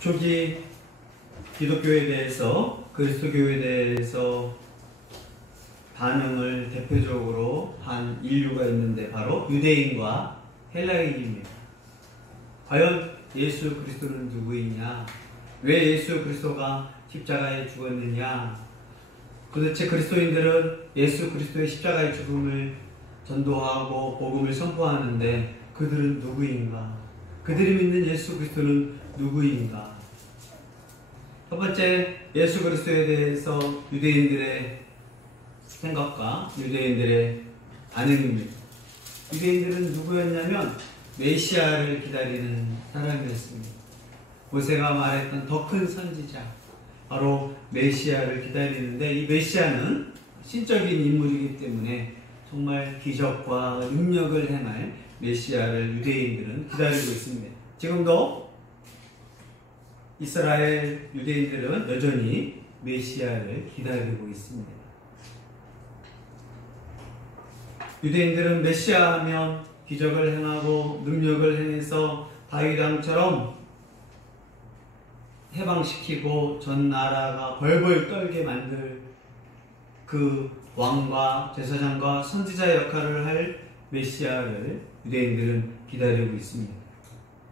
초기 기독교에 대해서, 그리스도교에 대해서 반응을 대표적으로 한 인류가 있는데 바로 유대인과 헬라인입니다. 과연 예수 그리스도는 누구이냐? 왜 예수 그리스도가 십자가에 죽었느냐? 도대체 그리스도인들은 예수 그리스도의 십자가의 죽음을 전도하고 복음을 선포하는데 그들은 누구인가? 그들이 믿는 예수 그리스도는 누구인가? 첫 번째, 예수 그리스도에 대해서 유대인들의 생각과 유대인들의 반응입니다. 유대인들은 누구였냐면 메시아를 기다리는 사람이었습니다. 모세가 말했던 더 큰 선지자, 바로 메시아를 기다리는데, 이 메시아는 신적인 인물이기 때문에 정말 기적과 능력을 행할 메시아를 유대인들은 기다리고 있습니다. 지금도 이스라엘 유대인들은 여전히 메시아를 기다리고 있습니다. 유대인들은 메시아 하면 기적을 행하고 능력을 행해서 다윗 왕처럼 해방시키고 전 나라가 벌벌 떨게 만들 그 왕과 제사장과 선지자 역할을 할 메시아를 유대인들은 기다리고 있습니다.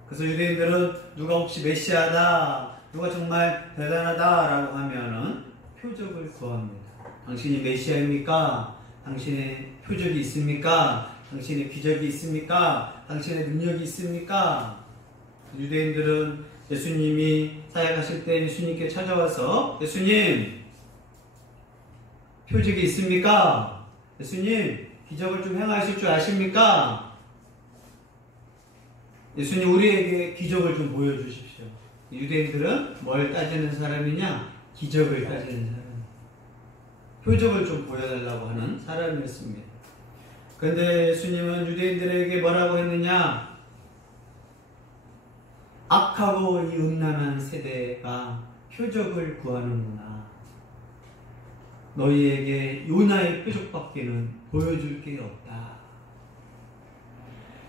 그래서 유대인들은 누가 혹시 메시아다, 누가 정말 대단하다 라고 하면은 표적을 구합니다. 당신이 메시아입니까? 당신의 표적이 있습니까? 당신의 기적이 있습니까? 당신의 능력이 있습니까? 유대인들은 예수님이 사역하실 때 예수님께 찾아와서, 예수님 표적이 있습니까? 예수님 기적을 좀 행하실 줄 아십니까? 예수님 우리에게 기적을 좀 보여주십시오. 유대인들은 뭘 따지는 사람이냐? 기적을 따지는 사람, 표적을 좀 보여달라고 하는 사람이었습니다. 그런데 예수님은 유대인들에게 뭐라고 했느냐? 악하고 이 음란한 세대가 표적을 구하는구나. 너희에게 요나의 표적밖에는 보여줄 게 없다.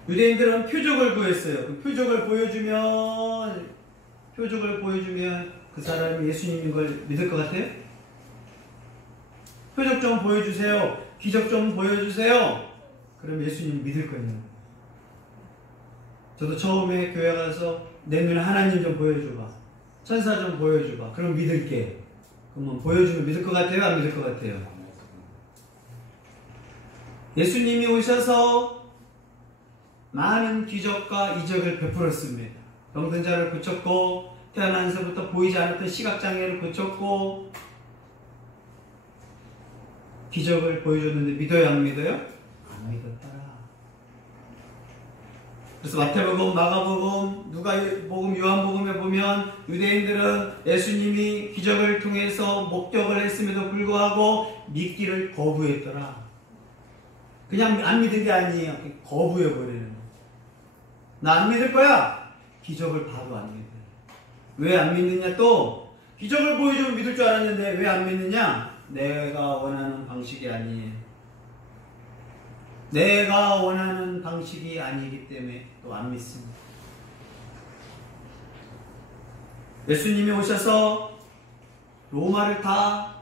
유대인들은 표적을 구했어요. 그 표적을 보여주면 그 사람이 예수님인 걸 믿을 것 같아요? 표적 좀 보여주세요. 기적 좀 보여주세요. 그럼 예수님 믿을 거예요. 저도 처음에 교회 가서 내 눈에 하나님 좀 보여줘봐, 천사 좀 보여줘봐, 그럼 믿을게. 그러면 보여주면 믿을 것 같아요? 안 믿을 것 같아요? 예수님이 오셔서 많은 기적과 이적을 베풀었습니다. 병든 자를 고쳤고, 태어나서부터 보이지 않았던 시각장애를 고쳤고, 기적을 보여줬는데 믿어요? 안 믿어요? 안 믿었더라. 그래서 마태복음, 마가복음, 누가복음, 요한복음에 보면 유대인들은 예수님이 기적을 통해서 목격을 했음에도 불구하고 믿기를 거부했더라. 그냥 안 믿은 게 아니에요. 거부해버리는 거예요. 나 안 믿을 거야. 기적을 봐도 안 믿어요. 왜 안 믿느냐? 또 기적을 보여주면 믿을 줄 알았는데 왜 안 믿느냐? 내가 원하는 방식이 아니에요. 내가 원하는 방식이 아니기 때문에 또 안 믿습니다. 예수님이 오셔서 로마를 다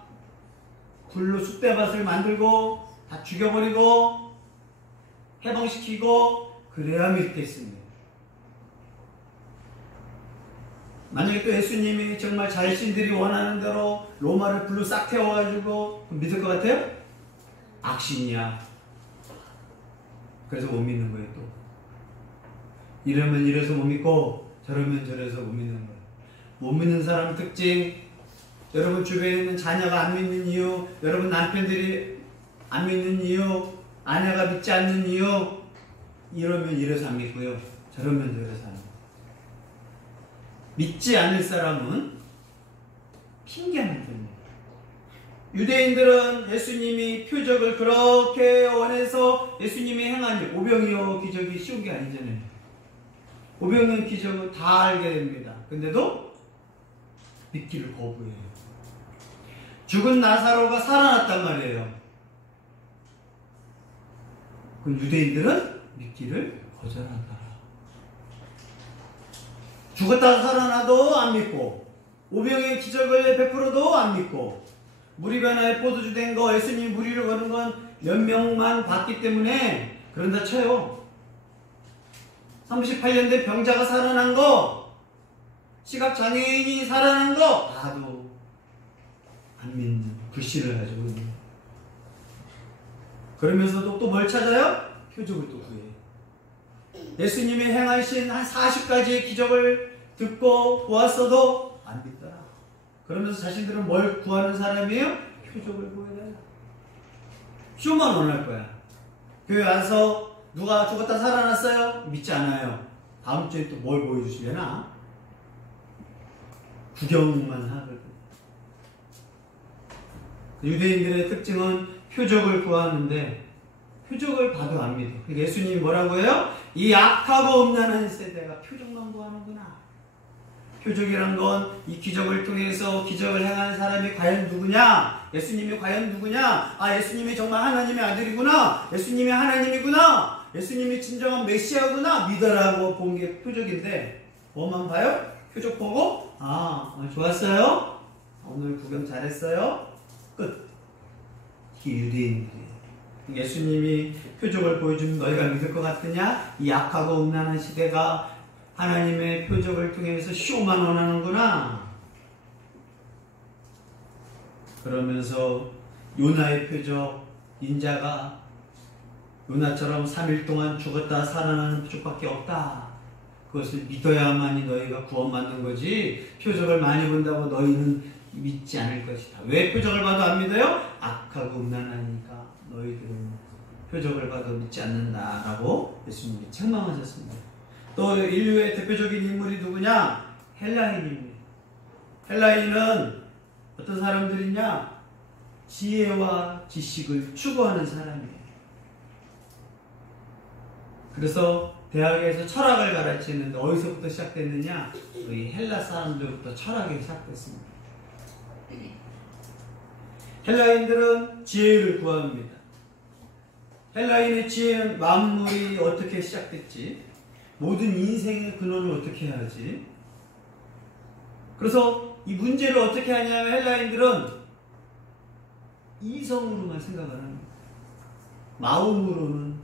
굴로 쑥대밭을 만들고 다 죽여버리고 해방시키고 그래야 믿겠습니다. 만약에 또 예수님이 정말 자신들이 원하는 대로 로마를 불로 싹 태워가지고 믿을 것 같아요? 악신이야. 그래서 못 믿는 거예요. 또 이러면 이래서 못 믿고 저러면 저래서 못 믿는 거예요. 못 믿는 사람 특징, 여러분 주변에 있는 자녀가 안 믿는 이유, 여러분 남편들이 안 믿는 이유, 아내가 믿지 않는 이유, 이러면 이래서 안 믿고요, 저러면 저래서 안 믿어요. 믿지 않을 사람은 핑계만 댑니다. 유대인들은 예수님이 표적을 그렇게 원해서 예수님이 행한 오병이어 기적이 쉬운 게 아니잖아요. 오병이어 기적은 다 알게 됩니다. 근데도 믿기를 거부해요. 죽은 나사로가 살아났단 말이에요. 그 유대인들은 믿기를 거절한다. 죽었다 살아나도 안 믿고, 오병의 기적을 베풀어도 안 믿고, 물이 변화에 포도주 된 거, 예수님이 무리를 거는 건 몇 명만 봤기 때문에 그런다 쳐요. 38년 된 병자가 살아난 거, 시각장애인이 살아난 거 봐도 안 믿는, 불신을 하죠. 그러면서도 또 뭘 찾아요? 표적을 또 구해요. 예수님이 행하신 한 40가지의 기적을 듣고 보았어도 안 믿더라. 그러면서 자신들은 뭘 구하는 사람이에요? 표적을 구해야 돼. 쇼만 원할 거야. 교회 와서 누가 죽었다 살아났어요? 믿지 않아요. 다음 주에 또 뭘 보여주시려나? 구경만 하거든. 유대인들의 특징은 표적을 구하는데 표적을 봐도 안 믿어. 예수님이 뭐라고 해요? 이 악하고 음란한 세대가 표적만 구하는구나. 표적이란 건 이 기적을 통해서 기적을 행한 사람이 과연 누구냐? 예수님이 과연 누구냐? 아, 예수님이 정말 하나님의 아들이구나. 예수님이 하나님이구나. 예수님이 진정한 메시아구나. 믿어라고 본 게 표적인데 뭐만 봐요? 표적 보고 좋았어요. 오늘 구경 잘했어요. 끝. 이게 유대인들이에요. 예수님이 표적을 보여주면 너희가 믿을 것 같으냐? 이 악하고 음란한 시대가 하나님의 표적을 통해서 쇼만 원하는구나. 그러면서 요나의 표적, 인자가 요나처럼 3일 동안 죽었다 살아나는 표적밖에 없다. 그것을 믿어야만이 너희가 구원받는 거지, 표적을 많이 본다고 너희는 믿지 않을 것이다. 왜 표적을 봐도 안 믿어요? 악하고 음란하니까 너희들은 표적을 봐도 믿지 않는다라고 예수님이 책망하셨습니다. 또 인류의 대표적인 인물이 누구냐? 헬라인입니다. 헬라인은 어떤 사람들이냐? 지혜와 지식을 추구하는 사람이에요. 그래서 대학에서 철학을 가르치는데 어디서부터 시작됐느냐? 이 헬라 사람들부터 철학이 시작됐습니다. 헬라인들은 지혜를 구합니다. 헬라인의 지혜는 만물이 어떻게 시작됐지? 모든 인생의 근원을 어떻게 해야지? 그래서 이 문제를 어떻게 하냐면 헬라인들은 이성으로만 생각을 합니다. 마음으로는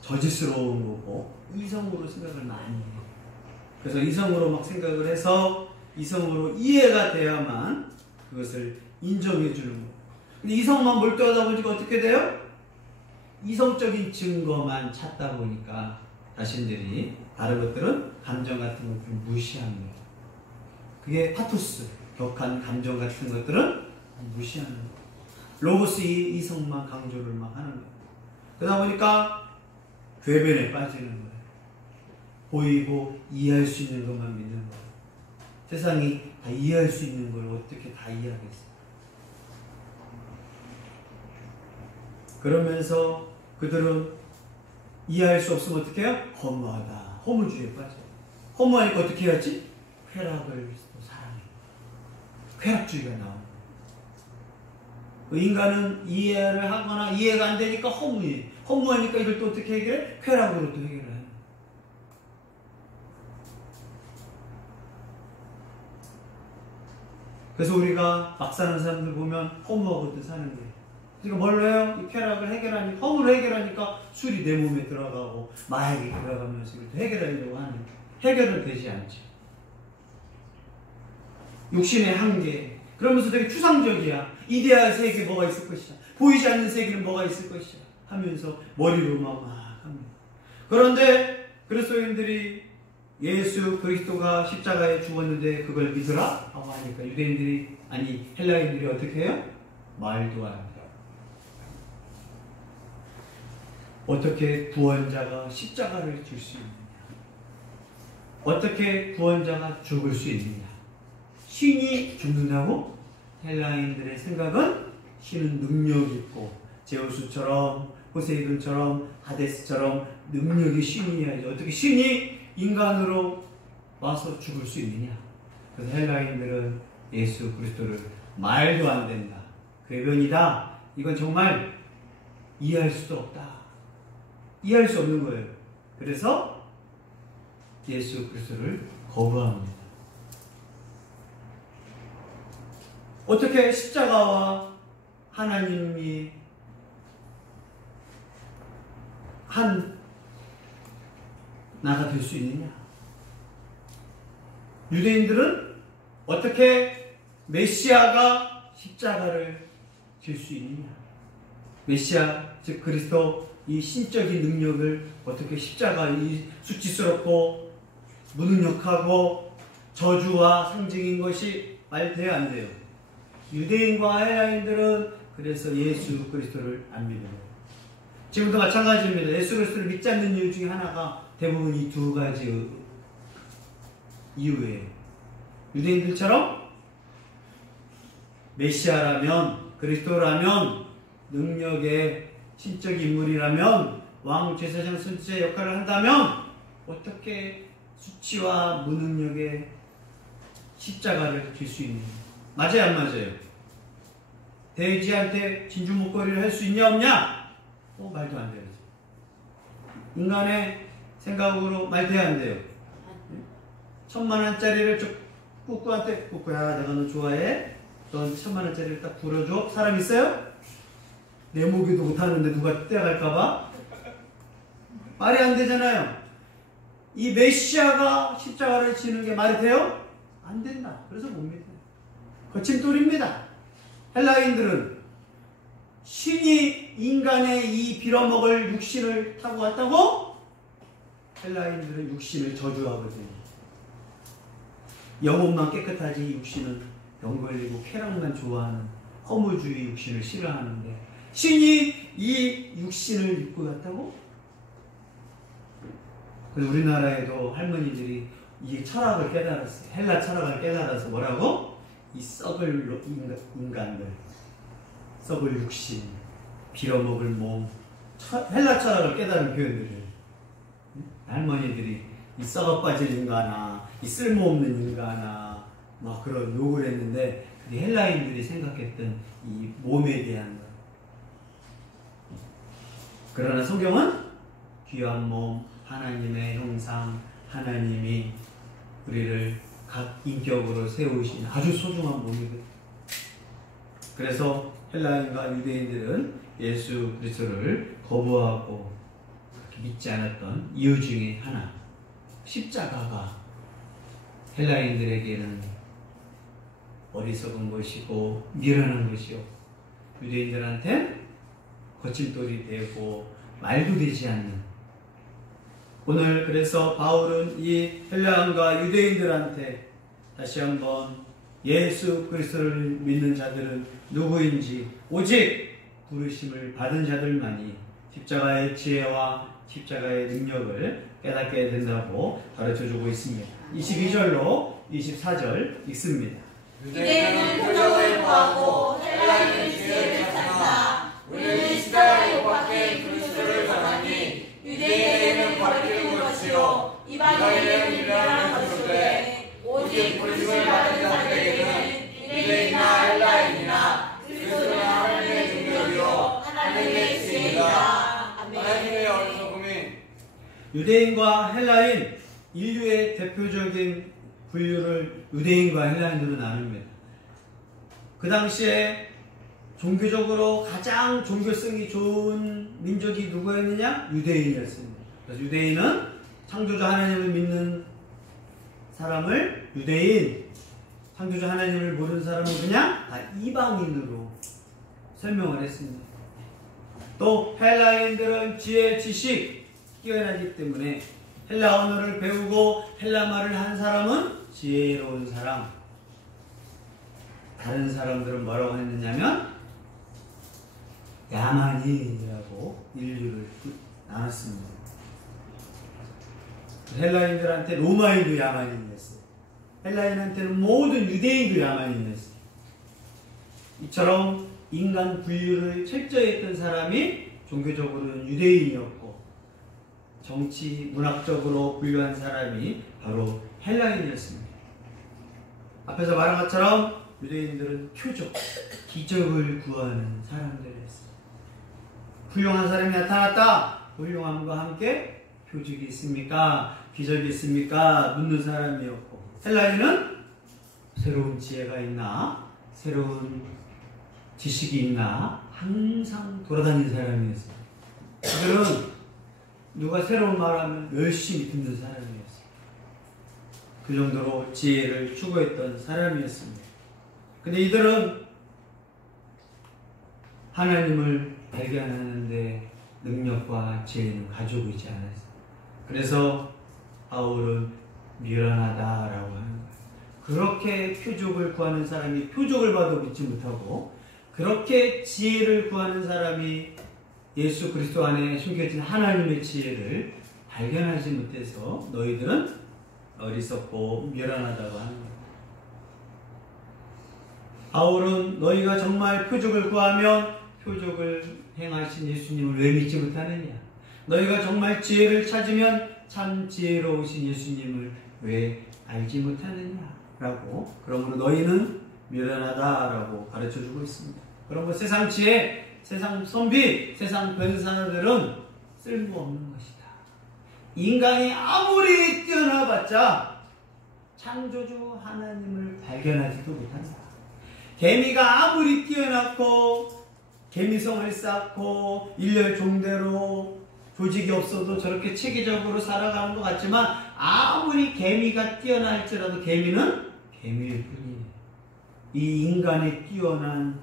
저질스러운 거고 이성으로 생각을 많이 해요. 그래서 이성으로 막 생각을 해서 이성으로 이해가 돼야만 그것을 인정해 주는 거예요. 근데 이성만 몰두하다 보니까 어떻게 돼요? 이성적인 증거만 찾다 보니까 자신들이 다른 것들은 감정 같은 것들을 무시하는 거예요. 그게 파토스, 격한 감정 같은 것들은 무시하는 거예요. 로고스 이성만 강조를 막 하는 거예요. 그러다 보니까 궤변에 빠지는 거예요. 보이고 이해할 수 있는 것만 믿는 거예요. 세상이 다 이해할 수 있는 걸 어떻게 다 이해하겠어요? 그러면서 그들은 이해할 수 없으면 어떻게 해요? 허무하다. 허무주의에 빠져요. 허무하니까 어떻게 해야지? 쾌락을 또 사랑해요. 쾌락주의가 나와요. 그 인간은 이해를 하거나 이해가 안 되니까 허무해. 허무하니까 이걸 또 어떻게 해결해? 쾌락으로 또 해결해요. 그래서 우리가 막 사는 사람들 보면 허무하거든 사는 게. 그러니까 뭘로 해요? 이 쾌락을 해결하니까, 허무를 해결하니까 술이 내 몸에 들어가고 마약이 들어가면서 이걸 해결하려고 하는, 해결은 되지 않죠. 욕심의 한계. 그러면서 되게 추상적이야. 이데al 세계 뭐가 있을 것이야. 보이지 않는 세계는 뭐가 있을 것이야. 하면서 머리로 막 합니다. 그런데 그리스도인들이 예수 그리스도가 십자가에 죽었는데 그걸 믿으라? 하고 하니까 유대인들이, 아니 헬라인들이 어떻게 해요? 말도 안 해요. 어떻게 구원자가 십자가를 줄 수 있느냐? 어떻게 구원자가 죽을 수 있느냐? 신이 죽는다고? 헬라인들의 생각은 신은 능력 있고 제우스처럼 포세이돈처럼 하데스처럼 능력이 신이어야지 어떻게 신이 인간으로 와서 죽을 수 있느냐? 그래서 헬라인들은 예수 그리스도를 말도 안 된다, 궤변이다, 이건 정말 이해할 수도 없다, 이해할 수 없는 거예요. 그래서 예수 그리스도를 거부합니다. 어떻게 십자가와 하나님이 한 나가 될 수 있느냐? 유대인들은 어떻게 메시아가 십자가를 질 수 있느냐? 메시아, 즉 그리스도 이 신적인 능력을 어떻게 십자가 이 수치스럽고 무능력하고 저주와 상징인 것이 말돼야 안 돼요. 유대인과 헬라인들은 그래서 예수 그리스도를 안 믿어요. 지금도 마찬가지입니다. 예수 그리스도를 믿지 않는 이유 중에 하나가 대부분 이 두 가지 이유예요. 유대인들처럼 메시아라면, 그리스도라면, 능력의 신적 인물이라면, 왕 제사장 선지자 역할을 한다면 어떻게 수치와 무능력의 십자가를 질 수 있느냐? 맞아요, 안 맞아요? 돼지한테 진주 목걸이를 할 수 있냐 없냐? 말도 안 돼요. 인간의 생각으로 말도 안 돼요. 1000만원짜리를 꾸꾸한테, 꾸꾸야 내가 너 좋아해? 넌 1000만원짜리를 딱 불어줘? 사람 있어요? 내 모기도 못하는데 누가 떼어갈까봐? 말이 안 되잖아요. 이 메시아가 십자가를 지는 게 말이 돼요? 안 된다. 그래서 못 믿어요. 거침돌입니다. 헬라인들은 신이 인간의 이 빌어먹을 육신을 타고 왔다고? 헬라인들은 육신을 저주하거든요. 영혼만 깨끗하지 육신은 병 걸리고 쾌락만 좋아하는 허무주의 육신을 싫어하는데 신이 이 육신을 입고 갔다고? 그래서 우리나라에도 할머니들이 이 철학을 깨달았어요. 헬라 철학을 깨달아서 뭐라고? 이 썩을 인간들, 썩을 육신, 빌어먹을 몸, 헬라 철학을 깨달은 표현들을 할머니들이 이 썩어 빠질 인간아, 이 쓸모없는 인간아 막 그런 욕을 했는데 그게 헬라인들이 생각했던 이 몸에 대한 것. 그러나 성경은 귀한 몸, 하나님의 형상, 하나님이 우리를 각 인격으로 세우신 아주 소중한 몸이거든요. 그래서 헬라인과 유대인들은 예수 그리스도를 거부하고 믿지 않았던 이유 중에 하나, 십자가가 헬라인들에게는 어리석은 것이고 미련한 것이요, 유대인들한테 거침돌이 되고 말도 되지 않는. 오늘 그래서 바울은 이 헬라인과 유대인들한테 다시 한번 예수 그리스도를 믿는 자들은 누구인지 오직 부르심을 받은 자들만이 십자가의 지혜와 십자가의 능력을 깨닫게 된다고 가르쳐주고 있습니다. 22절로 24절 읽습니다. 유대인은 표적을 구하고 헬라인은 지혜를 찾는다. 우리는 십자가의 밖에 그리스도를 전하니 유대인에게는 거리끼는 것이요 이방인에게는 유명한 것이되 오직 부르심을 받은 자들에게는 유대인이나 헬라인이나 그리스도는 하나님의 능력이요 하나님의 지혜이다. 하나님의 어리석음이. 유대인과 헬라인, 인류의 대표적인 분류를 유대인과 헬라인으로 나눕니다. 그 당시에 종교적으로 가장 종교성이 좋은 민족이 누구였느냐? 유대인이었습니다. 그래서 유대인은 창조주 하나님을 믿는 사람을 유대인, 창조주 하나님을 모르는 사람은 그냥 다 이방인으로 설명을 했습니다. 또 헬라인들은 지혜, 지식 뛰어나기 때문에 헬라 언어를 배우고 헬라 말을 한 사람은 지혜로운 사람. 다른 사람들은 뭐라고 했느냐면 야만인이라고 인류를 나눴습니다. 헬라인들한테 로마인도 야만인이었어요. 헬라인한테는 모든 유대인도 야만인이었어요. 이처럼 인간 분류를 철저히 했던 사람이 종교적으로는 유대인이었고 정치, 문학적으로 분류한 사람이 바로 헬라인이었습니다. 앞에서 말한 것처럼 유대인들은 표적, 기적을 구하는 사람들이었어요. 훌륭한 사람이 나타났다. 훌륭함과 함께 표적이 있습니까? 기적이 있습니까? 묻는 사람이었고, 헬라인은 새로운 지혜가 있나? 새로운 지식이 있나? 항상 돌아다니는 사람이었어요. 그들은 누가 새로운 말하면 열심히 듣는 사람이었어요. 그 정도로 지혜를 추구했던 사람이었습니다. 근데 이들은 하나님을 발견하는데 능력과 지혜는 가지고 있지 않았어요. 그래서 바울은 미련하다라고 하는 거예요. 그렇게 표적을 구하는 사람이 표적을 봐도 믿지 못하고, 그렇게 지혜를 구하는 사람이 예수 그리스도 안에 숨겨진 하나님의 지혜를 발견하지 못해서 너희들은 어리석고 미련하다고 하는 거예요. 바울은 너희가 정말 표적을 구하면 표적을 행하신 예수님을 왜 믿지 못하느냐? 너희가 정말 지혜를 찾으면 참 지혜로우신 예수님을 왜 알지 못하느냐? 라고, 그러므로 너희는 미련하다라고 가르쳐주고 있습니다. 그러므로 세상 지혜, 세상 선비, 세상 변사들은 쓸모없는 것이다. 인간이 아무리 뛰어나봤자 창조주 하나님을 발견하지도 못한다. 개미가 아무리 뛰어났고 개미성을 쌓고 일렬 종대로 조직이 없어도 저렇게 체계적으로 살아가는 것 같지만, 아무리 개미가 뛰어날지라도 개미는 개미일 뿐이에요. 이 인간의 뛰어난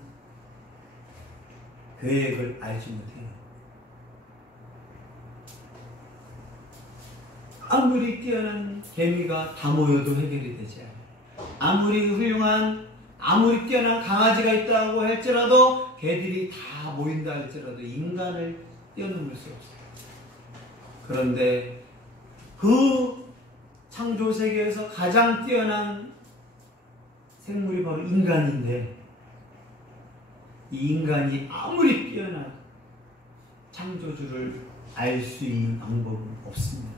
계획을 알지 못해요. 아무리 뛰어난 개미가 다 모여도 해결이 되지 않아요. 아무리 훌륭한, 아무리 뛰어난 강아지가 있다고 할지라도, 개들이 다 모인다 할지라도 인간을 뛰어넘을 수 없어요. 그런데 그 창조 세계에서 가장 뛰어난 생물이 바로 인간인데, 이 인간이 아무리 뛰어난 창조주를 알 수 있는 방법은 없습니다.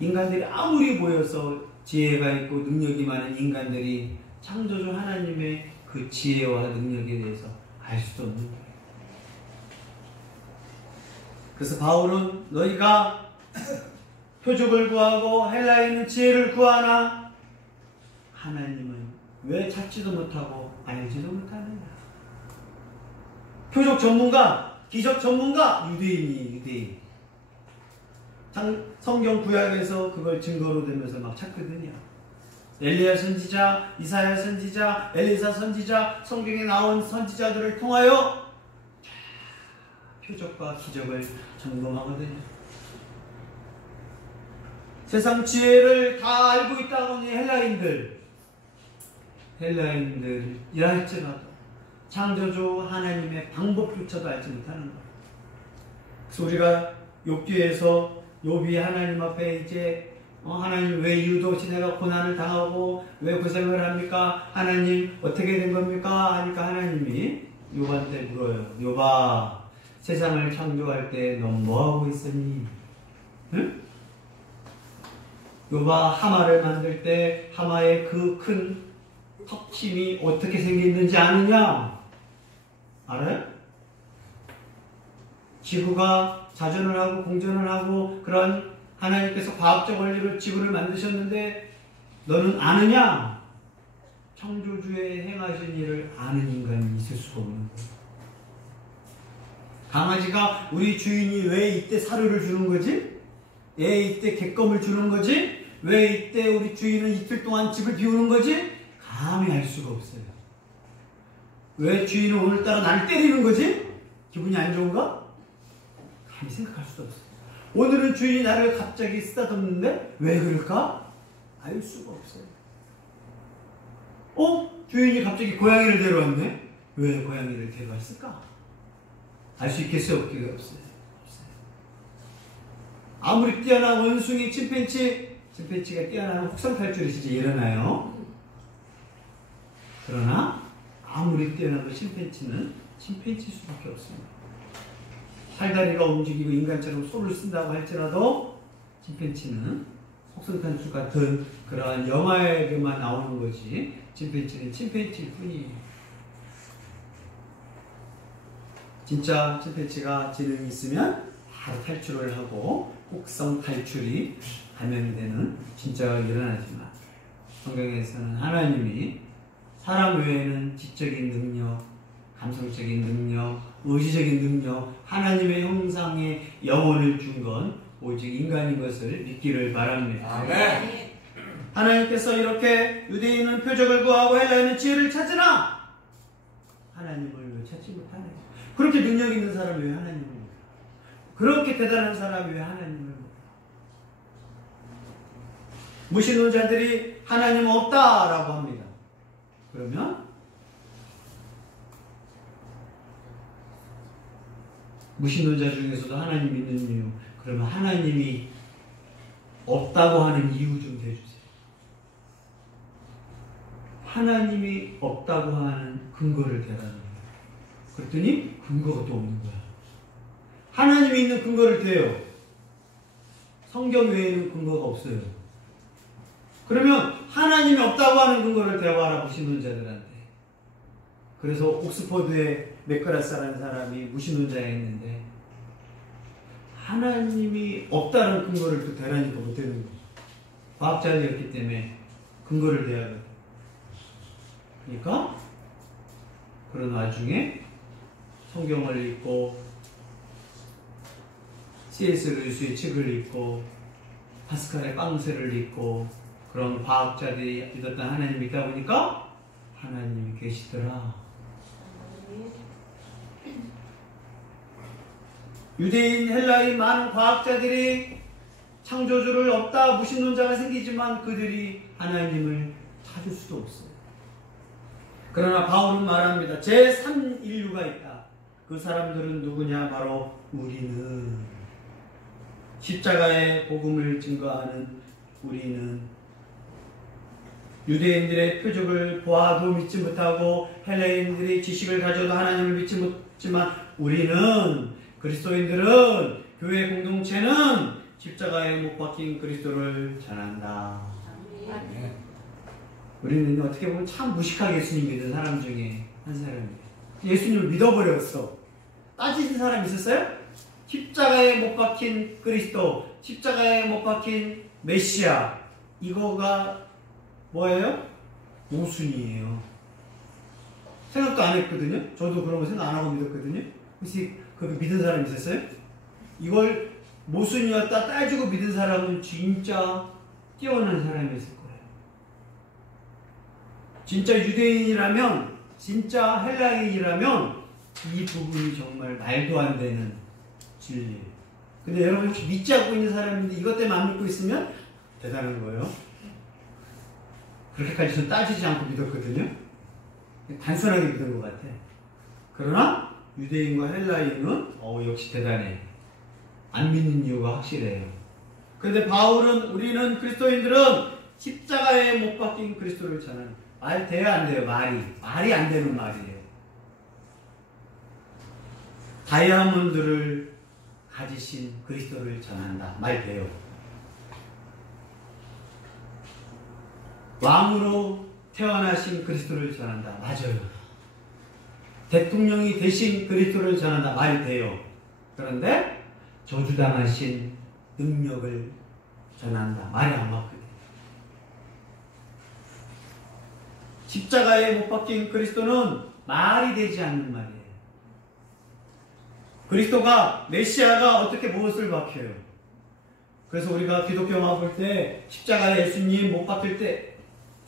인간들이 아무리 모여서 지혜가 있고 능력이 많은 인간들이 창조주 하나님의 그 지혜와 능력에 대해서 알 수도 없는 거예요. 그래서 바울은 너희가 표적을 구하고 헬라인은 지혜를 구하나 하나님은 왜 찾지도 못하고 알지도 못하느냐? 표적 전문가, 기적 전문가, 유대인. 성경 구약에서 그걸 증거로 대면서 막 찾거든요. 엘리야 선지자, 이사야 선지자, 엘리사 선지자, 성경에 나온 선지자들을 통하여 표적과 기적을 점검하거든요. 세상 지혜를 다 알고 있다고 하니 헬라인들이라 할지라도 창조주 하나님의 방법조차도 알지 못하는 거예요. 그래서 우리가 욥기에서 욥이 하나님 앞에 이제 하나님 왜 이유도 없이 내가 고난을 당하고 왜 고생을 합니까? 하나님 어떻게 된 겁니까? 하니까 하나님이 욥한테 물어요. 욥아, 세상을 창조할 때 넌 뭐하고 있었니? 응? 욥아, 하마를 만들 때 하마의 그 큰 턱심이 어떻게 생겼는지 아느냐? 알아요? 지구가 자전을 하고 공전을 하고 그런 하나님께서 과학적 원리로 지구를 만드셨는데 너는 아느냐? 창조주의 행하신 일을 아는 인간이 있을 수가 없는 거예요. 강아지가 우리 주인이 왜 이때 사료를 주는 거지? 왜 이때 객검을 주는 거지? 왜 이때 우리 주인은 이틀 동안 집을 비우는 거지? 감히 알 수가 없어요. 왜 주인은 오늘따라 나를 때리는 거지? 기분이 안 좋은가? 감히 생각할 수도 없어요. 오늘은 주인이 나를 갑자기 쓰다듬는데 왜 그럴까? 알 수가 없어요. 주인이 갑자기 고양이를 데려왔네? 왜 고양이를 데려왔을까? 알 수 있겠어요? 없어요. 아무리 뛰어난 원숭이, 침팬지가 뛰어나는 혹성탈출이 진짜 일어나요. 그러나 아무리 뛰어나도 침팬지는 침팬지일 수밖에 없습니다. 팔다리가 움직이고 인간처럼 손을 쓴다고 할지라도 침팬지는 혹성탈출 같은 그러한 영화에게만 나오는 거지, 침팬지는 침팬지일 뿐이에요. 진짜 침팬지가 지능이 있으면 바로 탈출을 하고 혹성 탈출이 감염되는 진짜가 일어나지만 성경에서는 하나님이 사람 외에는 지적인 능력, 감성적인 능력, 의지적인 능력, 하나님의 형상의 영혼을 준 건 오직 인간인 것을 믿기를 바랍니다. 아멘. 하나님께서 이렇게 유대인은 표적을 구하고 헬라인은 지혜를 찾으나 하나님을 왜 찾지 못하네? 그렇게 능력 있는 사람이 왜 하나님을 몰라? 그렇게 대단한 사람이 왜 하나님을 몰라? 무신론자들이 하나님 없다라고 합니다. 그러면 무신론자 중에서도 하나님 믿는 이유, 그러면 하나님이 없다고 하는 이유 좀 대주세요. 하나님이 없다고 하는 근거를 대라는 거예요. 그랬더니 근거가 또 없는 거야. 하나님이 있는 근거를 대요. 성경 외에는 근거가 없어요. 그러면 하나님이 없다고 하는 근거를 대화하라 무신론자들한테. 그래서 옥스퍼드의 맥그라스라는 사람이 무신론자였는데 하나님이 없다는 근거를 또 대라니까 못 되는 거죠. 과학자들이었기 때문에 근거를 대야 돼요. 그러니까 그런 와중에 성경을 읽고 C.S. 루이스의 책을 읽고 파스칼의 빵세를 읽고 그런 과학자들이 믿었던 하나님을 믿다 보니까 하나님이 계시더라. 유대인, 헬라인 많은 과학자들이 창조주를 없다 무신론자가 생기지만 그들이 하나님을 찾을 수도 없어요. 그러나 바울은 말합니다. 제3인류가 있다. 그 사람들은 누구냐? 바로 우리는. 십자가의 복음을 증거하는 우리는. 유대인들의 표적을 보아도 믿지 못하고 헬라인들이 지식을 가져도 하나님을 믿지 못지만 우리는, 그리스도인들은, 교회 공동체는 십자가에 못 박힌 그리스도를 전한다. 우리는 어떻게 보면 참 무식하게 예수님 믿는 사람 중에 한 사람이에요. 예수님을 믿어버렸어. 따지는 사람 있었어요? 십자가에 못 박힌 그리스도, 십자가에 못 박힌 메시아, 이거가 뭐예요? 모순이에요. 생각도 안 했거든요. 저도 그런 거 생각 안 하고 믿었거든요. 혹시 그렇게 믿은 사람 있었어요? 이걸 모순이었다 따지고 믿은 사람은 진짜 뛰어난 사람이었을 거예요. 진짜 유대인이라면, 진짜 헬라인이라면 이 부분이 정말 말도 안 되는 진리예요. 근데 여러분 혹시 믿지 않고 있는 사람인데 이것 때문에 안 믿고 있으면 대단한 거예요. 그렇게까지 전 따지지 않고 믿었거든요. 단순하게 믿은 것 같아. 그러나 유대인과 헬라인은 역시 대단해. 안 믿는 이유가 확실해요. 그런데 바울은 우리는 그리스도인들은 십자가에 못 박힌 그리스도를 전하는, 말 돼요 안 돼요? 말이 안 되는 말이에요. 다이아몬드를 가지신 그리스도를 전한다. 말 돼요. 왕으로 태어나신 그리스도를 전한다. 맞아요. 대통령이 되신 그리스도를 전한다. 말이 돼요. 그런데 저주당하신 능력을 전한다. 말이 안 맞거든요. 십자가에 못 박힌 그리스도는 말이 되지 않는 말이에요. 그리스도가, 메시아가 어떻게 무엇을 박혀요? 그래서 우리가 기독교 영화 볼 때 십자가에 예수님 못 박힐 때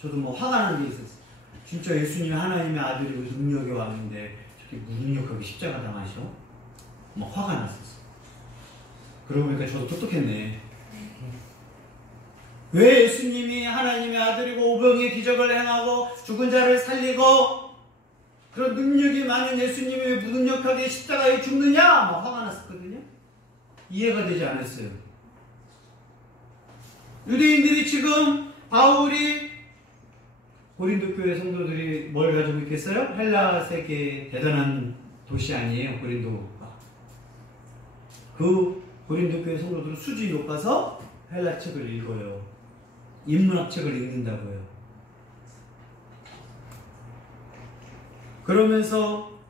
저도 화가 나는 게 있었어요. 진짜 예수님이 하나님의 아들이고 능력의 왕인데 저렇게 무능력하게 십자가 당하셔? 화가 났었어요. 그러고 보니까 저도 똑똑했네. 왜 예수님이 하나님의 아들이고 오병이의 기적을 행하고 죽은 자를 살리고 그런 능력이 많은 예수님이 왜 무능력하게 십자가에 죽느냐? 화가 났었거든요. 이해가 되지 않았어요. 유대인들이 지금 바울이 고린도 교회 성도들이 뭘 가지고 있겠어요? 헬라 세계의 대단한 도시 아니에요, 고린도가. 그 고린도 교회 성도들은 수준이 높아서 헬라 책을 읽어요. 인문학 책을 읽는다고요. 그러면서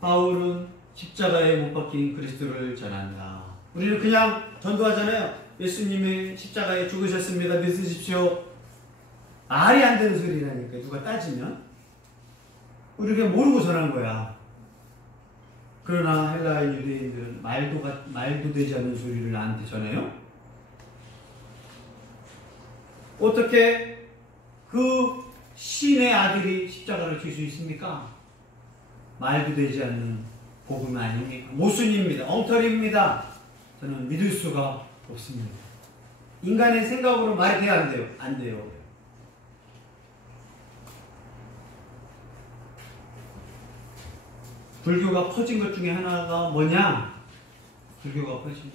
바울은 십자가에 못 박힌 그리스도를 전한다. 우리는 그냥 전도하잖아요. 예수님의 십자가에 죽으셨습니다. 믿으십시오. 말이 안 되는 소리라니까, 누가 따지면. 우리 그냥 모르고 전한 거야. 그러나 헬라인 유대인들은 말도 되지 않는 소리를 나한테 전해요? 어떻게 그 신의 아들이 십자가를 질 수 있습니까? 말도 되지 않는 복음 아닙니까? 모순입니다. 엉터리입니다. 저는 믿을 수가 없습니다. 인간의 생각으로 말이 돼야 안 돼요? 안 돼요. 불교가 퍼진 것 중에 하나가 뭐냐? 불교가 퍼진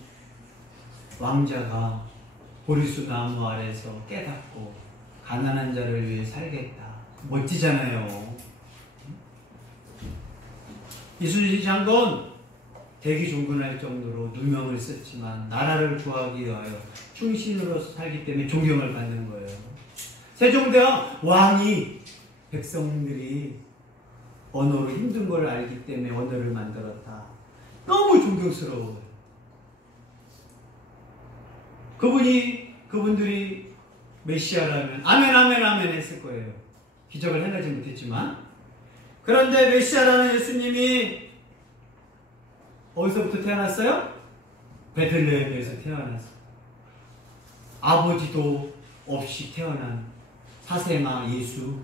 왕자가 보리수 나무 아래서 깨닫고 가난한 자를 위해 살겠다. 멋지잖아요. 이순신 장군 대기종군할 정도로 누명을 썼지만 나라를 구하기 위하여 충신으로 살기 때문에 존경을 받는 거예요. 세종대왕 왕이 백성들이 언어로 힘든 걸 알기 때문에 언어를 만들었다. 너무 존경스러워요. 그분들이 메시아라면 아멘 아멘 아멘 했을 거예요. 기적을 행하지 못했지만. 그런데 메시아라는 예수님이 어디서부터 태어났어요? 베들레헴에서 태어났어요. 아버지도 없이 태어난 사세마 예수.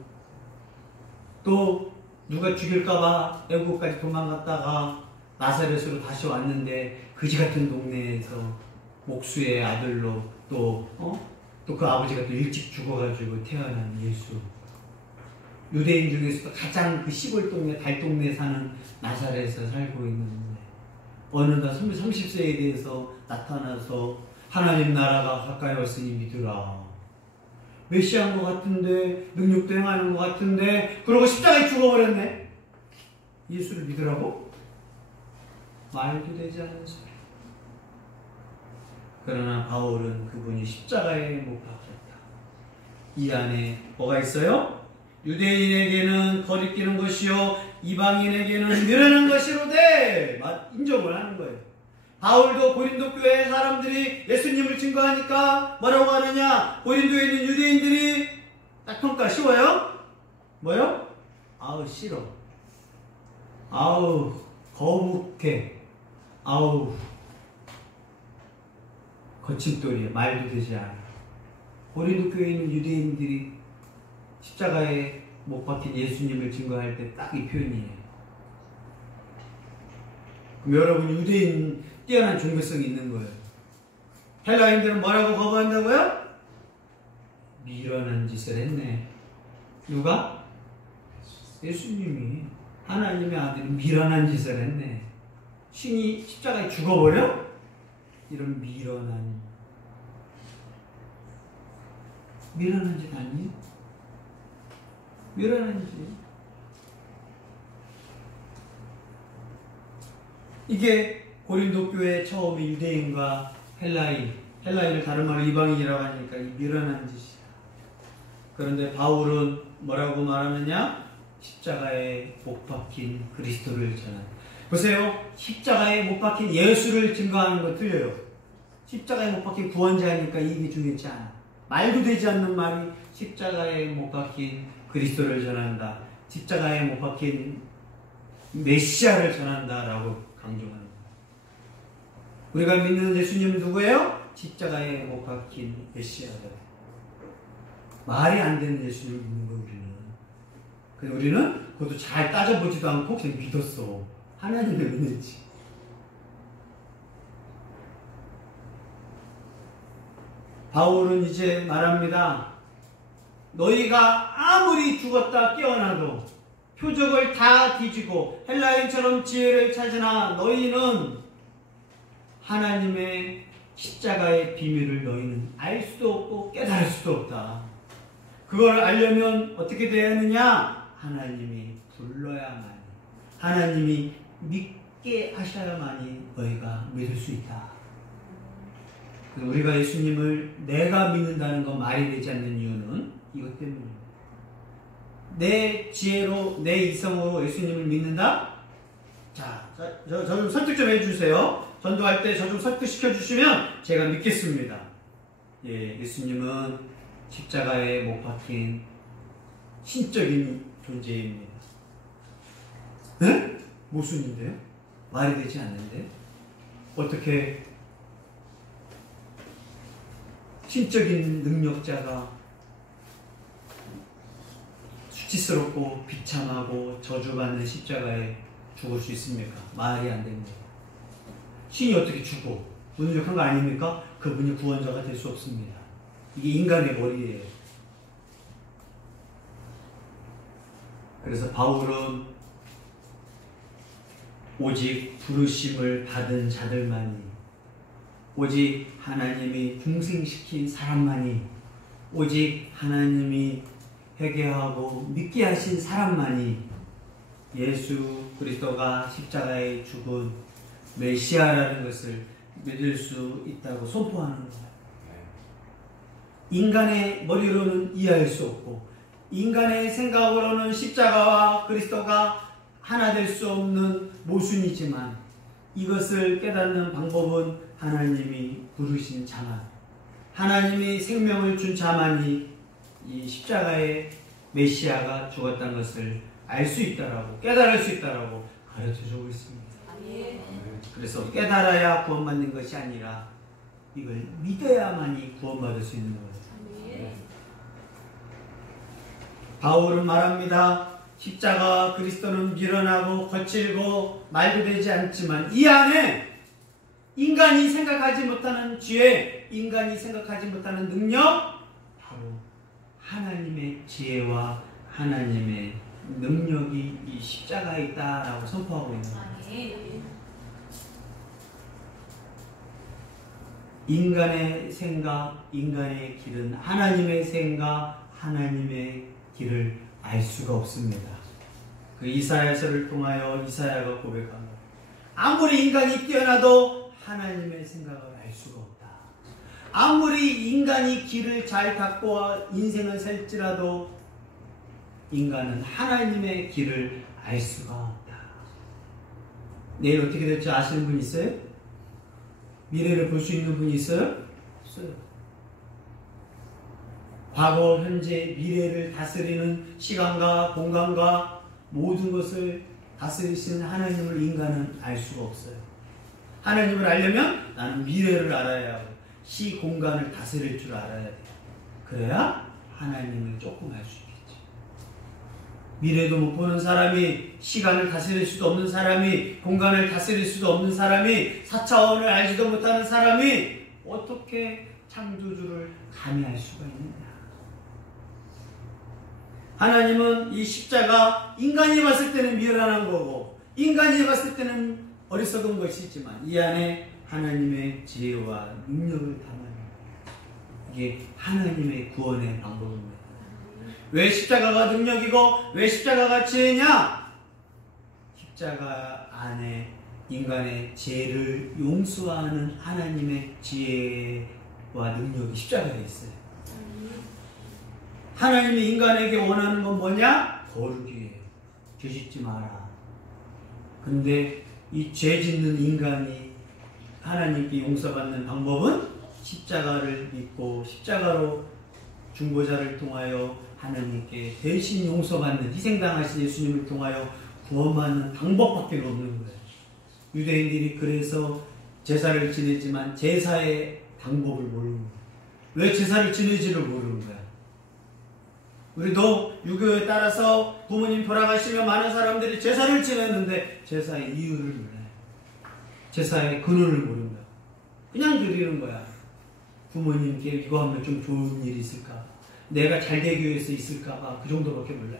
또 누가 죽일까봐 애국까지 도망갔다가 나사렛으로 다시 왔는데 그지 같은 동네에서 목수의 아들로 또 그 아버지가 또 일찍 죽어가지고 태어난 예수. 유대인 중에서도 가장 그 시골 동네 달동네에 사는 나사렛에서 살고 있는데 어느덧 30세에 대해서 나타나서 하나님 나라가 가까이 왔으니 믿으라. 메시아인 것 같은데 능력도 행하는 것 같은데 그러고 십자가에 죽어버렸네. 예수를 믿으라고? 말도 되지 않는 소리. 그러나 바울은 그분이 십자가에 못 박혔다. 이 안에 뭐가 있어요? 유대인에게는 거리끼는 것이요 이방인에게는 미련한 것이로되 인정을 하는 거예요. 바울도 고린도 교회 사람들이 예수님을 증거하니까 뭐라고 하느냐? 고린도에 있는 유대인들이 딱 평가 쉬워요? 뭐요? 아우 싫어. 아우 거북해. 아우 거침돌이야. 말도 되지 않아. 고린도 교회에 있는 유대인들이 십자가에 못 박힌 예수님을 증거할 때 딱 이 표현이에요. 그럼 여러분 유대인 뛰어난 종교성이 있는 거예요. 헬라인들은 뭐라고 거부한다고요? 미련한 짓을 했네. 누가? 예수님이. 하나님의 아들이 미련한 짓을 했네. 신이 십자가에 죽어버려? 이런 미련한 짓 아니에요? 미련한 짓. 이게 고린도 교회 처음에 유대인과 헬라인을 다른 말로 이방인이라고 하니까 이 미련한 짓이야. 그런데 바울은 뭐라고 말하느냐? 십자가에 못 박힌 그리스도를 전한다. 보세요. 십자가에 못 박힌 예수를 증거하는 거 틀려요. 십자가에 못 박힌 구원자니까 이게 중요치 않아. 말도 되지 않는 말이 십자가에 못 박힌 그리스도를 전한다. 십자가에 못 박힌 메시아를 전한다라고 강조하는 거예요. 우리가 믿는 예수님은 누구예요? 십자가에 못 박힌 메시아다. 말이 안 되는 예수님을 믿는 거예요. 우리는 그것도 잘 따져보지도 않고 그냥 믿었어. 하나님의 은혜지. 바울은 이제 말합니다. 너희가 아무리 죽었다 깨어나도 표적을 다 뒤지고 헬라인처럼 지혜를 찾으나 너희는 하나님의 십자가의 비밀을 너희는 알 수도 없고 깨달을 수도 없다. 그걸 알려면 어떻게 돼야 하느냐? 하나님이 불러야만이, 하나님이 믿게 하셔야만이 너희가 믿을 수 있다. 우리가 예수님을 내가 믿는다는 건 말이 되지 않는 이유는 이것 때문입니다. 내 지혜로, 내 이성으로 예수님을 믿는다? 자, 저 좀 설득 좀 해주세요. 전도할 때 저 좀 설득시켜 주시면 제가 믿겠습니다. 예, 예수님은 십자가에 못 박힌 신적인 존재입니다. 네? 모순인데요? 말이 되지 않는데? 어떻게 신적인 능력자가 수치스럽고 비참하고 저주받는 십자가에 죽을 수 있습니까? 말이 안 됩니다. 신이 어떻게 죽어? 무능력한 거 아닙니까? 그분이 구원자가 될 수 없습니다. 이게 인간의 머리예요. 그래서 바울은 오직 부르심을 받은 자들만이, 오직 하나님이 중생시킨 사람만이, 오직 하나님이 회개하고 믿게 하신 사람만이 예수 그리스도가 십자가에 죽은 메시아라는 것을 믿을 수 있다고 선포하는 거예요. 인간의 머리로는 이해할 수 없고 인간의 생각으로는 십자가와 그리스도가 하나 될 수 없는 모순이지만 이것을 깨닫는 방법은 하나님이 부르신 자만, 하나님이 생명을 준 자만이 이 십자가의 메시아가 죽었다는 것을 알 수 있다라고, 깨달을 수 있다라고 가르쳐주고 있습니다. 그래서 깨달아야 구원받는 것이 아니라 이걸 믿어야만이 구원받을 수 있는 거예요. 바울은 말합니다. 십자가와 그리스도는 미련하고 거칠고 말도 되지 않지만 이 안에 인간이 생각하지 못하는 지혜, 인간이 생각하지 못하는 능력, 바로 하나님의 지혜와 하나님의 능력이 이 십자가에 있다라고 선포하고 있는 거예요. 인간의 생각, 인간의 길은 하나님의 생각, 하나님의 길을 알 수가 없습니다. 그 이사야서를 통하여 이사야가 고백합니다. 아무리 인간이 뛰어나도 하나님의 생각을 알 수가 없다. 아무리 인간이 길을 잘 닦고 인생을 살지라도 인간은 하나님의 길을 알 수가 없다. 내일 어떻게 될지 아시는 분 있어요? 미래를 볼 수 있는 분이 있어요? 없어요. 과거, 현재, 미래를 다스리는 시간과 공간과 모든 것을 다스리시는 하나님을 인간은 알 수가 없어요. 하나님을 알려면 나는 미래를 알아야 하고 시, 공간을 다스릴 줄 알아야 돼요. 그래야 하나님을 조금 알 수 있겠죠. 미래도 못 보는 사람이, 시간을 다스릴 수도 없는 사람이, 공간을 다스릴 수도 없는 사람이, 4차원을 알지도 못하는 사람이 어떻게 창조주를 감히 알 수가 있느냐. 하나님은 이 십자가 인간이 봤을 때는 미련한 거고 인간이 봤을 때는 어리석은 것이지만 이 안에 하나님의 지혜와 능력을 담아요. 이게 하나님의 구원의 방법입니다. 왜 십자가가 능력이고 왜 십자가가 지혜냐? 십자가 안에 인간의 죄를 용서하는 하나님의 지혜와 능력이 십자가에 있어요. 하나님이 인간에게 원하는 건 뭐냐? 거룩이에요. 죄 짓지 마라. 근데 이 죄 짓는 인간이 하나님께 용서받는 방법은 십자가를 믿고 십자가로 중보자를 통하여 하나님께 대신 용서받는, 희생당하신 예수님을 통하여 구원받는 방법밖에 없는 거예요. 유대인들이 그래서 제사를 지내지만 제사의 방법을 모르는 거예요. 왜 제사를 지내지를 모르는 거야. 우리도 유교에 따라서 부모님 돌아가시면 많은 사람들이 제사를 지냈는데 제사의 이유를 몰라요. 제사의 근원을 모르는 거야. 그냥 드리는 거야. 부모님께 이거 하면 좀 좋은 일이 있을까? 내가 잘 되기 위해서 있을까봐 그 정도밖에 몰라요.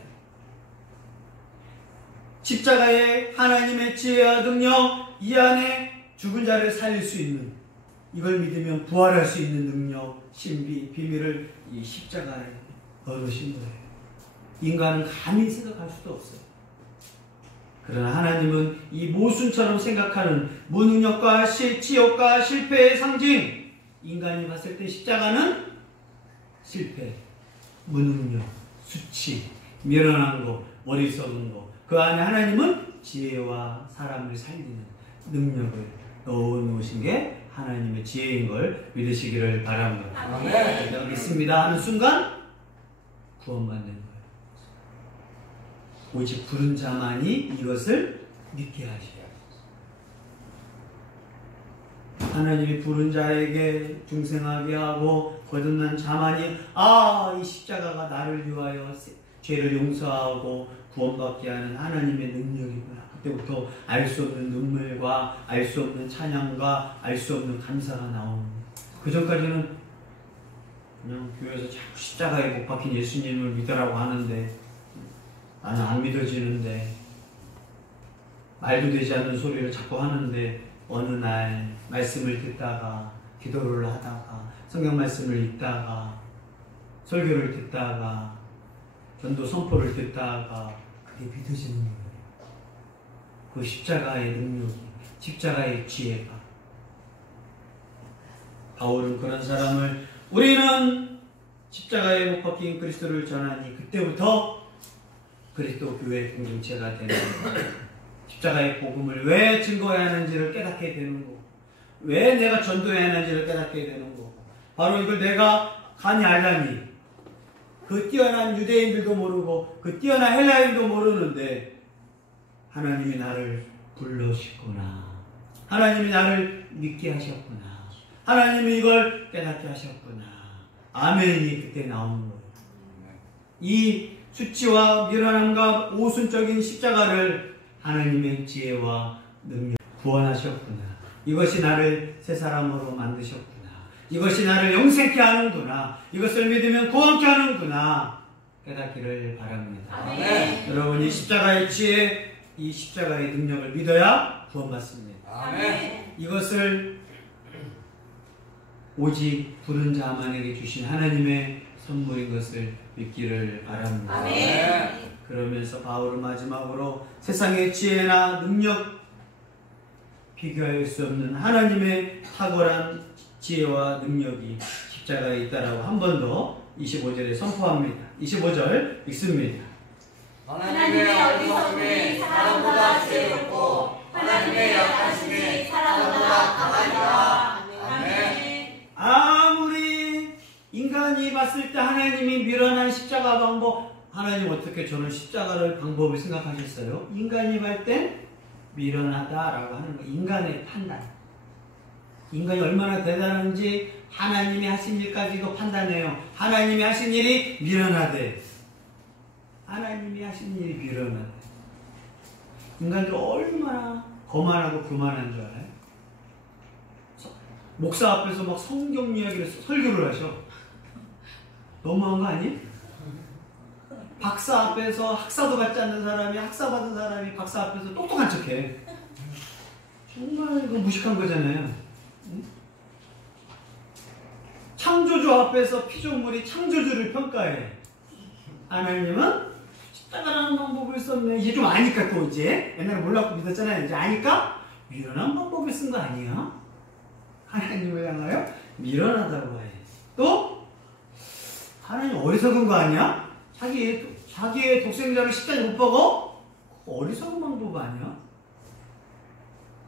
십자가의 하나님의 지혜와 능력, 이 안에 죽은 자를 살릴 수 있는, 이걸 믿으면 부활할 수 있는 능력, 신비, 비밀을 이 십자가에 얻으신 거예요. 인간은 감히 생각할 수도 없어요. 그러나 하나님은 이 모순처럼 생각하는 무능력과 치욕과 실패의 상징, 인간이 봤을 때 십자가는 실패, 무능력, 수치, 미련한 거, 어리석은 거, 그 안에 하나님은 지혜와 사람을 살리는 능력을 넣어놓으신 게 하나님의 지혜인 걸 믿으시기를 바랍니다. 아멘. 내가 믿습니다 하는 순간 구원받는 거예요. 오직 부른 자만이 이것을 믿게 하셔요. 하나님이 부른 자에게 중생하게 하고 거듭난 자만이 이 십자가가 나를 위하여 죄를 용서하고 구원받게 하는 하나님의 능력이구나. 그때부터 알 수 없는 눈물과 알 수 없는 찬양과 알 수 없는 감사가 나오는 거예요. 그 전까지는 그냥 교회에서 자꾸 십자가에 못 박힌 예수님을 믿으라고 하는데 나는 안 믿어지는데 말도 되지 않는 소리를 자꾸 하는데 어느 날 말씀을 듣다가 기도를 하다가 성경 말씀을 읽다가 설교를 듣다가 전도 선포를 듣다가 그게 믿어지는 거예요. 그 십자가의 능력이, 십자가의 지혜가. 바울은 그런 사람을 우리는 십자가에 못 박힌 그리스도를 전하니 그때부터 그리스도 교회 공동체가 되는 거예요. 십자가의 복음을 왜 증거해야 하는지를 깨닫게 되는 거고, 왜 내가 전도해야 하는지를 깨닫게 되는 거고, 바로 이걸 내가 간이 알라니, 그 뛰어난 유대인들도 모르고 그 뛰어난 헬라인도 모르는데 하나님이 나를 불러주셨구나, 하나님이 나를 믿게 하셨구나, 하나님이 이걸 깨닫게 하셨구나, 아멘이 그때 나오는 거예요. 이 수치와 미련함과 오순적인 십자가를 하나님의 지혜와 능력 구원하셨구나, 이것이 나를 새 사람으로 만드셨구나, 이것이 나를 영생케 하는구나, 이것을 믿으면 구원케 하는구나 깨닫기를 바랍니다. 아멘. 여러분이 십자가의 지혜, 이 십자가의 능력을 믿어야 구원받습니다. 아멘. 이것을 오직 부른 자만에게 주신 하나님의 선물인 것을 믿기를 바랍니다. 아멘. 그러면서 바울은 마지막으로 세상의 지혜나 능력, 비교할 수 없는 하나님의 탁월한 지혜와 능력이 십자가에 있다라고 한 번 더 25절에 선포합니다. 25절 읽습니다. 하나님의 어리석음이 사람보다 지혜롭고 하나님의 약하심이 사람보다 강하니라. 아멘. 아무리 인간이 봤을 때 하나님이 미련한 십자가 방법, 하나님 어떻게 저는 십자가를 방법을 생각하셨어요? 인간이 볼 땐 미련하다라고 하는 거, 인간의 판단. 인간이 얼마나 대단한지 하나님이 하신 일까지도 판단해요. 하나님이 하신 일이 미련하대. 하나님이 하신 일이 미련하대. 인간들 얼마나 거만하고 교만한 줄 알아요? 목사 앞에서 막 성경 이야기를 설교를 하셔. 너무한 거 아니? 박사 앞에서 학사도 받지 않는 사람이, 학사 받은 사람이 박사 앞에서 똑똑한 척해. 정말 이거 무식한 거잖아요. 응? 창조주 앞에서 피조물이 창조주를 평가해. 하나님은 십자가라는 방법을 썼네. 이제 좀 아니까, 또 이제 옛날에 몰랐고 믿었잖아요. 이제 아니까 미련한 방법을 쓴 거 아니야? 하나님을 향하여 미련하다고 해. 또 하나님 어리석은 거 아니야? 자기의 독생자를 십자가에 못 박어? 어리석은 방법 아니야?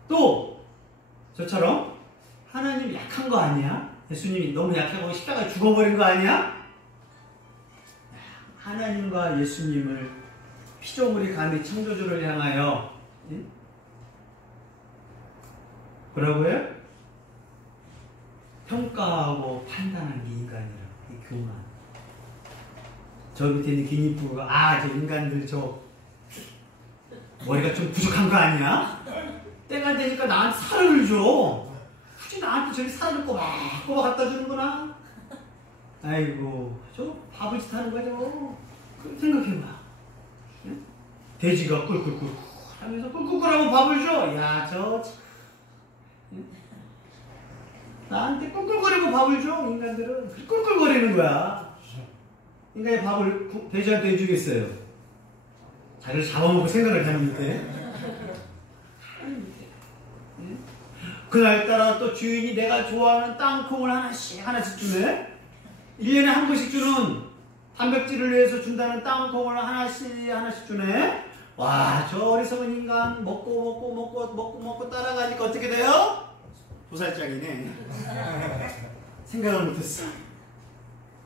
또 저처럼 하나님 약한 거 아니야? 예수님이 너무 약하고 십자가에 죽어버린 거 아니야? 하나님과 예수님을 피조물이 감히 창조주를 향하여 뭐라고요? 평가하고 판단한 게 인간이라고. 이 교만. 저 밑에 있는 기니프가 저 인간들 저 머리가 좀 부족한 거 아니야? 때가 되니까 나한테 살을 줘. 굳이 나한테 저기 살을 꼬박꼬박 갖다 주는구나. 아이고 저 바보짓 하는 거죠. 생각해봐. 응? 돼지가 꿀꿀꿀 하면서 꿀꿀꿀하고 밥을 줘. 야 저 응? 나한테 꿀꿀거리고 밥을 줘. 인간들은 꿀꿀거리는 거야. 인간이 밥을 돼지한테 해주겠어요? 자기를 잡아먹고 생각을 하는데. 그날따라 또 주인이 내가 좋아하는 땅콩을 하나씩 주네. 1년에 한 번씩 주는, 단백질을 위해서 준다는 땅콩을 하나씩 주네. 와, 저 어리석은 인간 먹고 따라가니까 어떻게 돼요? 도살장이네. 생각을 못했어.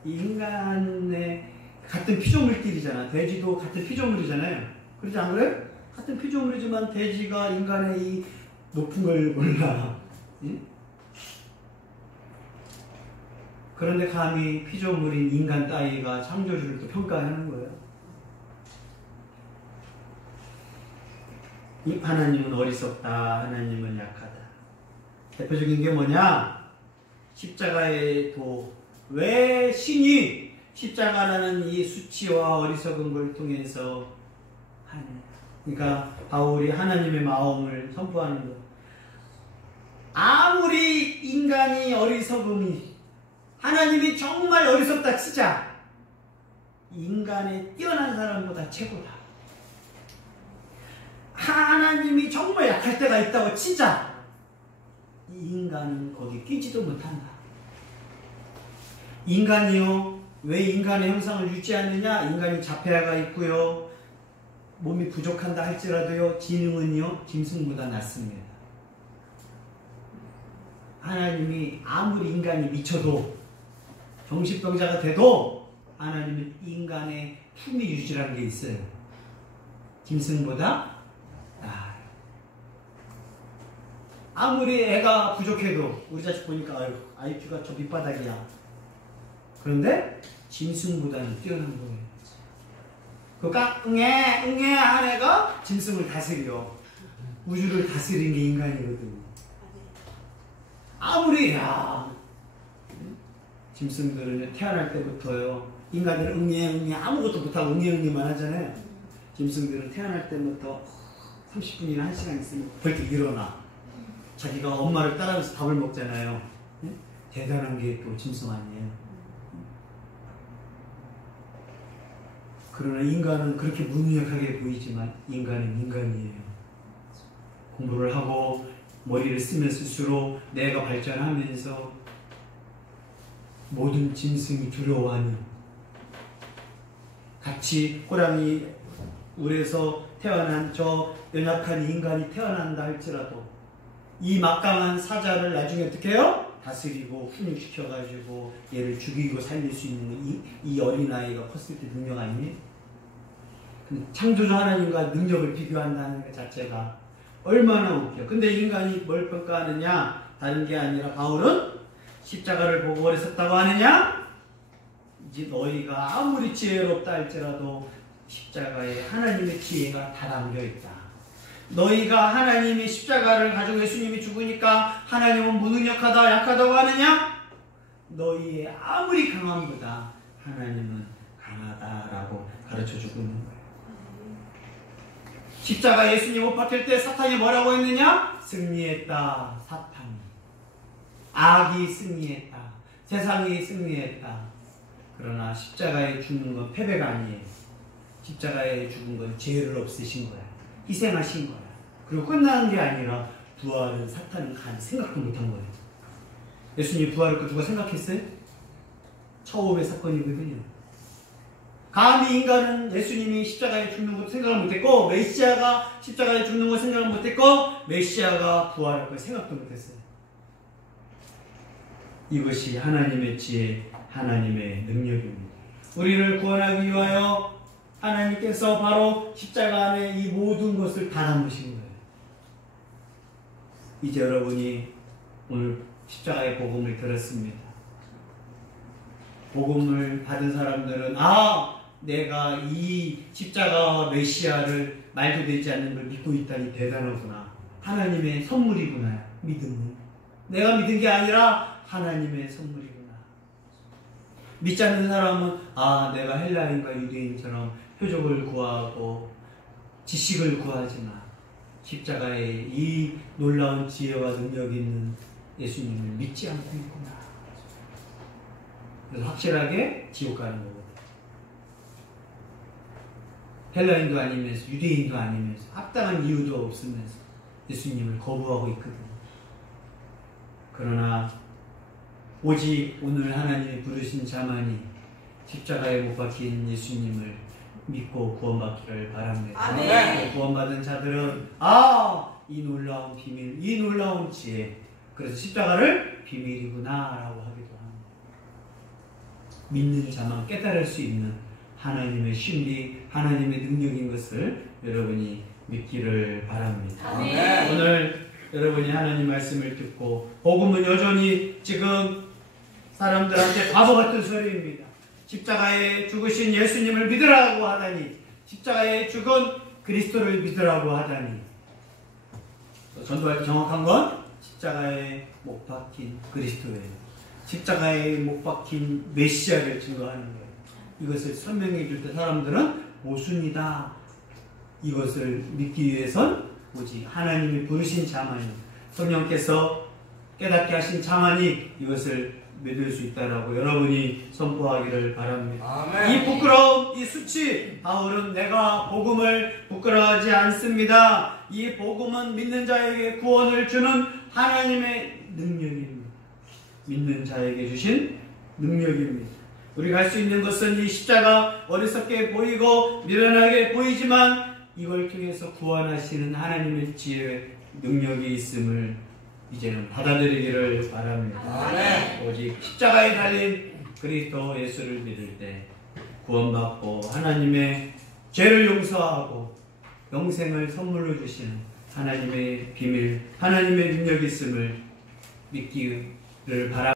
이 인간의 같은 피조물끼리잖아. 돼지도 같은 피조물이잖아요. 그렇지 안 그래? 같은 피조물이지만 돼지가 인간의 이 높은 걸 몰라. 응? 그런데 감히 피조물인 인간 따위가 창조주를 또 평가하는 거예요. 하나님은 어리석다. 하나님은 약하다. 대표적인 게 뭐냐? 십자가의 도. 왜 신이 십자가라는 이 수치와 어리석은 걸 통해서 하느냐. 그러니까 바울이 하나님의 마음을 선포하는 거. 아무리 인간이 어리석음이 하나님이 정말 어리석다 치자. 인간의 뛰어난 사람보다 최고다. 하나님이 정말 약할 때가 있다고 치자. 이 인간은 거기 끼지도 못한다. 인간이요. 왜 인간의 형상을 유지하느냐? 인간이 자폐아가 있고요. 몸이 부족한다 할지라도요. 지능은요. 짐승보다 낫습니다. 하나님이 아무리 인간이 미쳐도 정신병자가 돼도 하나님은 인간의 품위 유지라는 게 있어요. 짐승보다 나아요. 아무리 애가 부족해도 우리 자식 보니까 IQ가 저 밑바닥이야. 그런데 짐승보다는 뛰어난 거예요. 그러니까 응애 한 애가 짐승을 다스려. 우주를 다스리는 게 인간이거든. 아무리 짐승들은 태어날 때부터요. 인간들은 응애 아무것도 못하고 응애만 하잖아요. 짐승들은 태어날 때부터 30분이나 1시간 있으면 벌떡 일어나. 자기가 엄마를 따라가면서 밥을 먹잖아요. 대단한 게 또 짐승 아니에요. 그러나 인간은 그렇게 무능력하게 보이지만 인간은 인간이에요. 공부를 하고 머리를 쓰면 쓸수록 뇌가 발전하면서 모든 짐승이 두려워하는, 같이 호랑이 울에서 태어난 저 연약한 인간이 태어난다 할지라도 이 막강한 사자를 나중에 어떻게 해요? 다스리고 훈육시켜가지고 얘를 죽이고 살릴 수 있는 이 어린아이가 컸을 때 능력 아니니? 창조주 하나님과 능력을 비교한다는 것 자체가 얼마나 웃겨. 근데 인간이 뭘 평가하느냐? 다른 게 아니라 바울은 십자가를 보고 어리석다고 하느냐? 이제 너희가 아무리 지혜롭다 할지라도 십자가에 하나님의 지혜가 다 담겨있다. 너희가 하나님이 십자가를 가지고 예수님이 죽으니까 하나님은 무능력하다 약하다고 하느냐? 너희의 아무리 강함보다 하나님은 강하다라고 가르쳐주고 있는 거예요. 십자가 예수님 못 박힐 때 사탄이 뭐라고 했느냐? 승리했다. 사탄이. 악이 승리했다. 세상이 승리했다. 그러나 십자가에 죽는 건 패배가 아니에요. 십자가에 죽은 건 죄를 없애신 거야. 희생하신 거야. 그리고 끝나는 게 아니라 부활은 사탄은 간 생각도 못한 거예요. 예수님 부활을 그 누가 생각했어요? 처음의 사건이거든요. 감히 인간은 예수님이 십자가에 죽는 것도 생각을 못했고, 메시아가 십자가에 죽는 것 생각을 못했고, 메시아가 부활할 걸 생각도 못했어요. 이것이 하나님의 지혜, 하나님의 능력입니다. 우리를 구원하기 위하여 하나님께서 바로 십자가 안에 이 모든 것을 다 담으신 거예요. 이제 여러분이 오늘 십자가의 복음을 들었습니다. 복음을 받은 사람들은 내가 이 십자가와 메시아를 말도 되지 않는 걸 믿고 있다니 대단하구나. 하나님의 선물이구나. 믿음은 내가 믿은 게 아니라 하나님의 선물이구나. 믿지 않는 사람은 내가 헬라인과 유대인처럼 표적을 구하고 지식을 구하지만 십자가의 이 놀라운 지혜와 능력이 있는 예수님을 믿지 않고 있구나. 그래서 확실하게 지옥 가는 거거든요. 헬라인도 아니면서 유대인도 아니면서 합당한 이유도 없으면서 예수님을 거부하고 있거든요. 그러나 오직 오늘 하나님이 부르신 자만이 십자가에 못 박힌 예수님을 믿고 구원받기를 바랍니다. 아멘. 구원받은 자들은 이 놀라운 비밀, 이 놀라운 지혜, 그래서 십자가를 비밀이구나라고 하기도 합니다. 믿는 자만 깨달을 수 있는 하나님의 신비, 하나님의 능력인 것을 여러분이 믿기를 바랍니다. 아멘. 오늘 여러분이 하나님 말씀을 듣고 복음은 여전히 지금 사람들한테 바보 같은 소리입니다. 십자가에 죽으신 예수님을 믿으라고 하다니, 십자가에 죽은 그리스도를 믿으라고 하다니, 전도할 때 정확한 건 십자가에 못 박힌 그리스도예요. 십자가에 못 박힌 메시아를 증거하는 거예요. 이것을 설명해 줄 때 사람들은 모순이다, 이것을 믿기 위해선 오직 하나님이 부르신 자만이, 성령께서 깨닫게 하신 자만이 이것을 믿을 수 있다라고 여러분이 선포하기를 바랍니다. 아멘. 이 부끄러움, 이 수치, 바울은 내가 복음을 부끄러워하지 않습니다. 이 복음은 믿는 자에게 구원을 주는 하나님의 능력입니다. 믿는 자에게 주신 능력입니다. 우리가 할 수 있는 것은 이 십자가 어리석게 보이고 미련하게 보이지만 이걸 통해서 구원하시는 하나님의 지혜의 능력이 있음을 이제는 받아들이기를 바랍니다. 아멘. 오직 십자가에 달린 그리스도 예수를 믿을 때 구원받고 하나님의 죄를 용서하고 영생을 선물로 주시는 하나님의 비밀, 하나님의 능력이 있음을 믿기를 바랍니다.